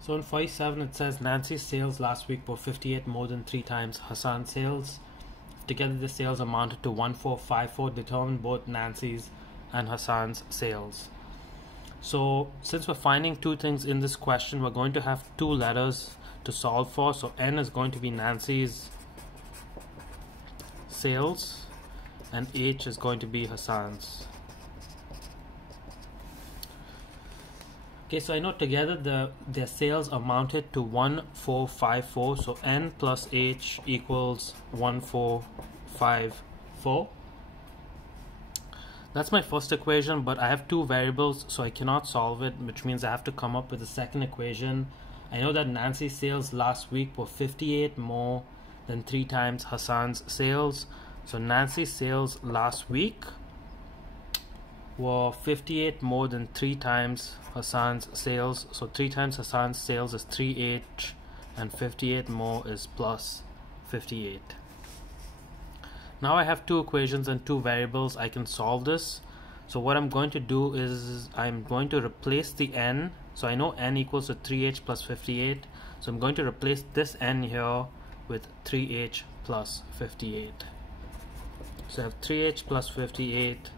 So in 47 it says Nancy's sales last week were 58 more than 3 times Hassan's sales. Together the sales amounted to 1454. Determine both Nancy's and Hassan's sales. So since we're finding two things in this question, we're going to have two letters to solve for. So N is going to be Nancy's sales and H is going to be Hassan's. Okay, so I know together their sales amounted to 1454. So N plus H equals 1454. That's my first equation, but I have two variables, so I cannot solve it, which means I have to come up with a second equation. I know that Nancy's sales last week were 58 more than 3 times Hassan's sales. So Nancy's sales last week were 58 more than 3 times Hassan's sales. So 3 times Hassan's sales is 3H, and 58 more is plus 58. Now I have two equations and two variables. I can solve this. So what I'm going to do is I'm going to replace the N. So I know N equals to 3H plus 58. So I'm going to replace this N here with 3H plus 58. So I have 3H plus 58,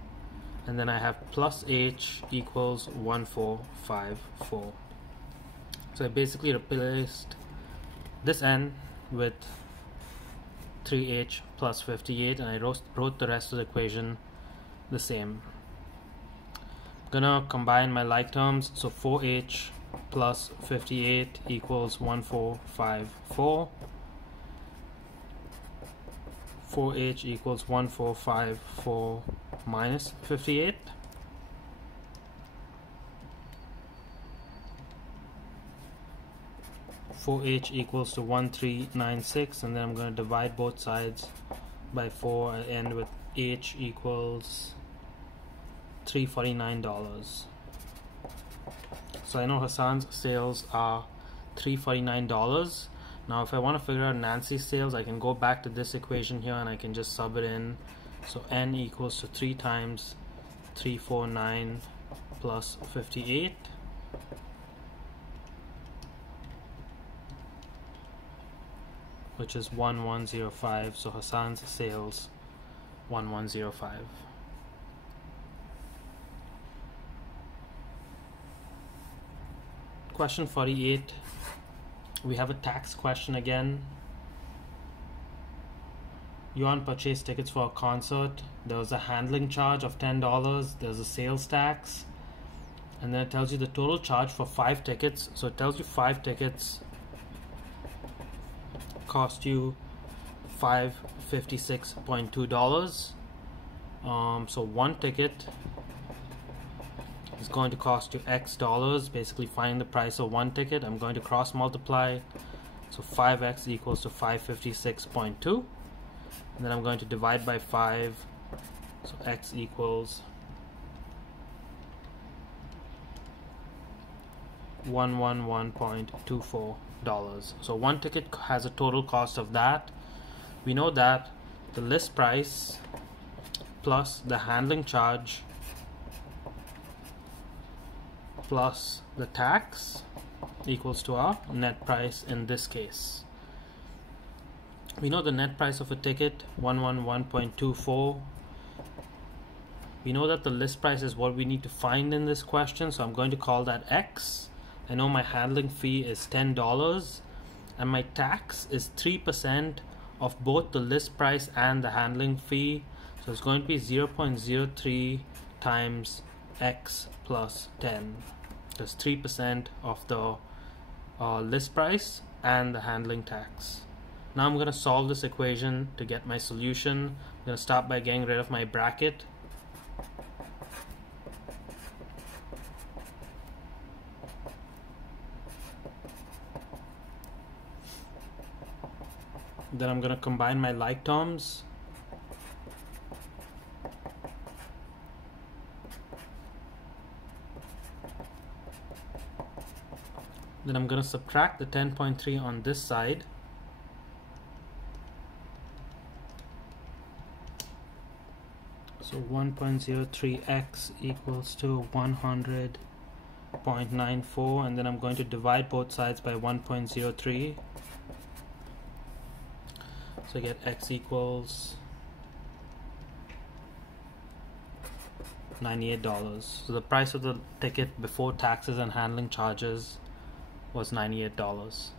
and then I have plus H equals 1454. So I basically replaced this N with 3H plus 58, and I wrote the rest of the equation the same. I'm gonna combine my like terms. So 4H plus 58 equals 1454. 4H equals 1454 minus 58. H equals to 1396, and then I'm going to divide both sides by 4 and end with H equals $349. So I know Hassan's sales are $349. Now if I want to figure out Nancy's sales, I can go back to this equation here and I can just sub it in. So N equals to 3 times 349 plus 58. Which is 1105. So Hassan's sales 1105. Question 48. We have a tax question again. Yuan purchased tickets for a concert. There was a handling charge of $10. There's a sales tax, and then it tells you the total charge for 5 tickets. So it tells you 5 tickets cost you $556.2. So one ticket is going to cost you X dollars. Basically find the price of one ticket. I'm going to cross multiply. So 5X equals to 556.2. And then I'm going to divide by 5. So X equals 111.24. So one ticket has a total cost of that. We know that the list price plus the handling charge plus the tax equals to our net price in this case. We know the net price of a ticket, 111.24. We know that the list price is what we need to find in this question, so I'm going to call that X. I know my handling fee is $10, and my tax is 3% of both the list price and the handling fee. So it's going to be 0.03 times X plus 10. That's 3% of the list price and the handling tax. Now I'm going to solve this equation to get my solution. I'm going to start by getting rid of my bracket. Then I'm going to combine my like terms. Then I'm going to subtract the 10.3 on this side. So 1.03x equals to 100 0.94, and then I'm going to divide both sides by 1.03. So I get x equals $98. So the price of the ticket before taxes and handling charges was $98.